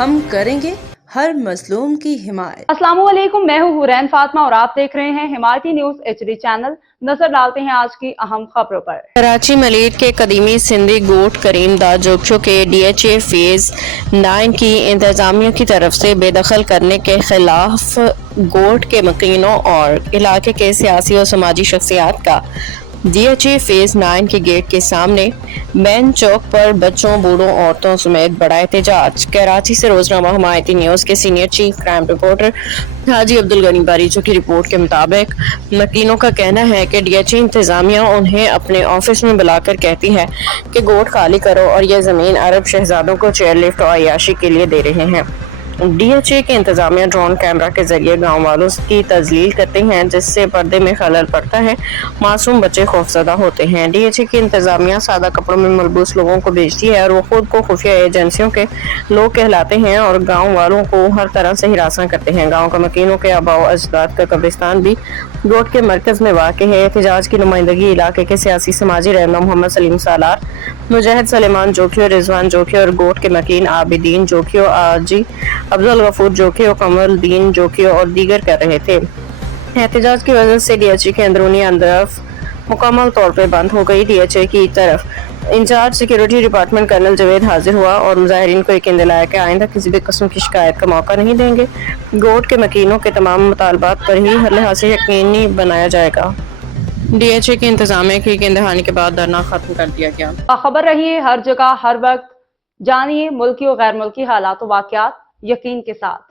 ہم کریں گے ہر مظلوم کی حمایت۔ السلام علیکم، میں ہوں حورین فاطمہ اور آپ دیکھ رہے ہیں حمایتی نیوز HD چینل۔ نظر ڈالتے ہیں آج کی اہم خبروں پر۔ کراچی ملیٹ کے قدیمی سندھی گوٹ کریم دا جوکھیو کے DHA فیز 9 کی انتظامیہ کی طرف سے بے دخل کرنے کے خلاف گوٹ کے مکینوں اور علاقے کے سیاسی اور سماجی شخصیات کا DHA فیز 9 کے گیٹ کے سامنے مین چوک پر بچوں، بوڑھوں، عورتوں سمیت بڑا احتجاج۔ کراچی سے روزنامہ حمایتی نیوز کے سینئر چیف کرائم رپورٹر حاجی عبدالغنی باریچو کی رپورٹ کے مطابق مکینوں کا کہنا ہے کہ DHA انتظامیہ انہیں اپنے آفس میں بلا کر کہتی ہے کہ گوٹ خالی کرو اور یہ زمین عرب شہزادوں کو چیئر لفٹ اور عیاشی کے لیے دے رہے ہیں۔ DHA کے انتظامیہ ڈرون کیمرہ کے ذریعے گاؤں والوں کی تذلیل کرتے ہیں، جس سے پردے میں خلل پڑتا ہے، معصوم بچے خوفزدہ ہوتے ہیں۔ DHA کی انتظامیہ سادہ کپڑوں میں ملبوس لوگوں کو بھیجتی ہے اور وہ خود کو خفیہ ایجنسیوں کے لوگ کہلاتے ہیں اور گاؤں والوں کو ہر طرح سے ہراساں کرتے ہیں۔ گاؤں کا مکینوں کے آباء و اجداد کا قبرستان بھی گوٹ کے مرکز میں واقع ہے۔ احتجاج کی نمائندگی علاقے کے سیاسی سماجی رہنما محمد سلیم سالار، مجاہد سلیمان جوکھیو، رضوان جوکھیو اور گوٹ کے مکین عابدین جوکھیو، حاجی عبدالغفور جوکھیو، قمر الدین جوکھیو اور دیگر کر رہے تھے۔ احتجاج کی وجہ سے DHA کے اندرونی اندراف مکمل طور پر بند ہو گئی۔ DHA کی طرف incharge security department colonel Javed حاضر ہوا اور مظاہرین کو یقین دلایا کہ آئندہ کسی بھی قسم کی شکایت کا موقع نہیں دیں گے۔ گوٹ کے مکینوں کے تمام مطالبات پر ہی لحاظ سے یقینی بنایا جائے گا۔ DHA کی انتظامیہ کی یقین دہانی کے بعد دھرنا ختم کر دیا گیا۔ باخبر رہیے ہر جگہ ہر وقت، جانیے ملکی و غیر ملکی حالات و واقعات یقین کے ساتھ۔